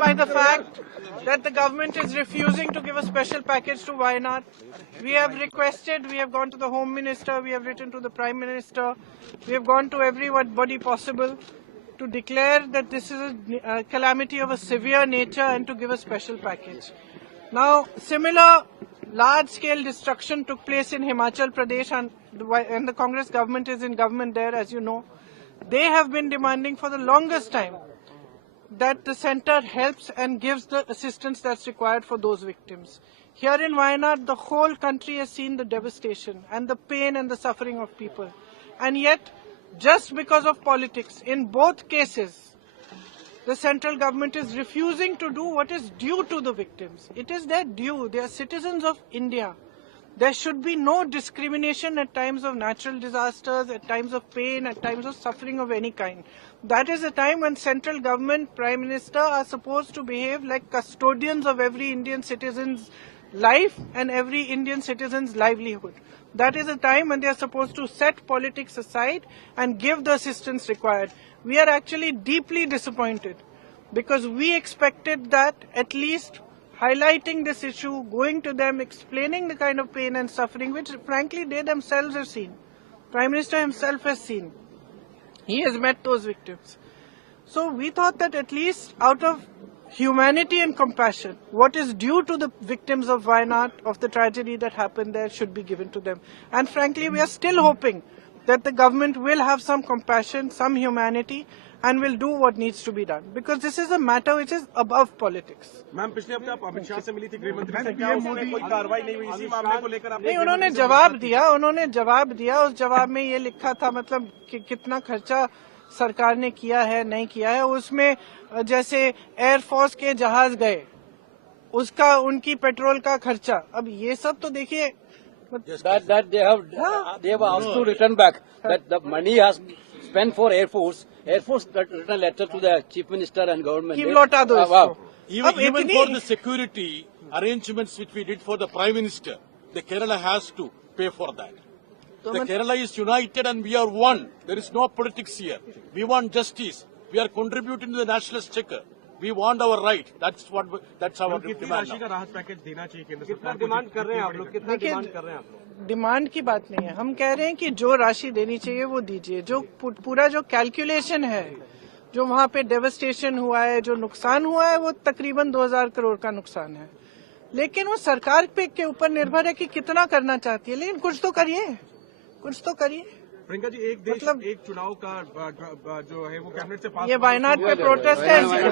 by the fact that the government is refusing to give a special package to Wayanad. We have requested, we have gone to the Home Minister, we have written to the Prime Minister, we have gone to everybody possible to declare that this is a calamity of a severe nature and to give a special package. Now, similar large-scale destruction took place in Himachal Pradesh, and the Congress government is in government there, as you know. They have been demanding for the longest time that the center helps and gives the assistance that's required for those victims. Here in Wayanad, the whole country has seen the devastation and the pain and the suffering of people. And yet, just because of politics, in both cases, the central government is refusing to do what is due to the victims. It is their due. They are citizens of India. There should be no discrimination at times of natural disasters, at times of pain, at times of suffering of any kind. That is a time when central government, Prime Minister are supposed to behave like custodians of every Indian citizen's life and every Indian citizen's livelihood. That is a time when they are supposed to set politics aside and give the assistance required. We are actually deeply disappointed because we expected that at least highlighting this issue, going to them, explaining the kind of pain and suffering which frankly they themselves have seen. Prime Minister himself has seen. He has met those victims. So we thought that at least out of humanity and compassion, what is due to the victims of Wayanad, of the tragedy that happened there, should be given to them. And frankly, we are still hoping that the government will have some compassion, some humanity, and will do what needs to be done. Because this is a matter which is above politics. Ma'am पिछले हफ्ते आप अमित शाह से मिली थी, गृहमंत्री से, क्या उसमें कोई कार्रवाई नहीं हुई इसी मामले को लेकर? नहीं, उन्होंने जवाब दिया, उस जवाब में ये लिखा था मतलब कि कितना खर्चा सरकार ने किया है, नहीं किया है। उसमें जैसे एयरफोर्स के जहाज गए, उसका उनकी पेट्रोल का खर्चा, अब ये सब तो देखिए that they have asked to return back that the money has spent for Air Force written a letter to the Chief Minister and government. कि लौटा दो इसको। Even for the security arrangements which we did for the Prime Minister, the Kerala has to pay for that. The Kerala is united and we are one. There is no politics here. We want justice. We are contributing to the nationalist checker. We want our right. That's our कितनी demand. राशि का राहत package देना चाहिए केंद्र सरकार को? Demand कर रहे हैं आप लोग, कितना देखिए, डिमांड कर रहे हैं आप लोग? डिमांड की बात नहीं है। हम कह रहे हैं कि जो राशि देनी चाहिए वो दीजिए। जो पूरा जो कैलकुलेशन है, जो वहाँ पे डेवस्टेशन हुआ है, जो नुकसान हुआ है, वो तकरीबन 2000 करोड़ का नुकसान है। लेकिन वो सरकार पे के ऊपर निर्भर है कि कितना करना चाहती है। लेकिन कुछ तो करिए, कुछ तो करिए। प्रियंका जी, एक देश एक चुनाव का जो है वो कैबिनेट से पास, ये वायनाड पे प्रोटेस्ट है।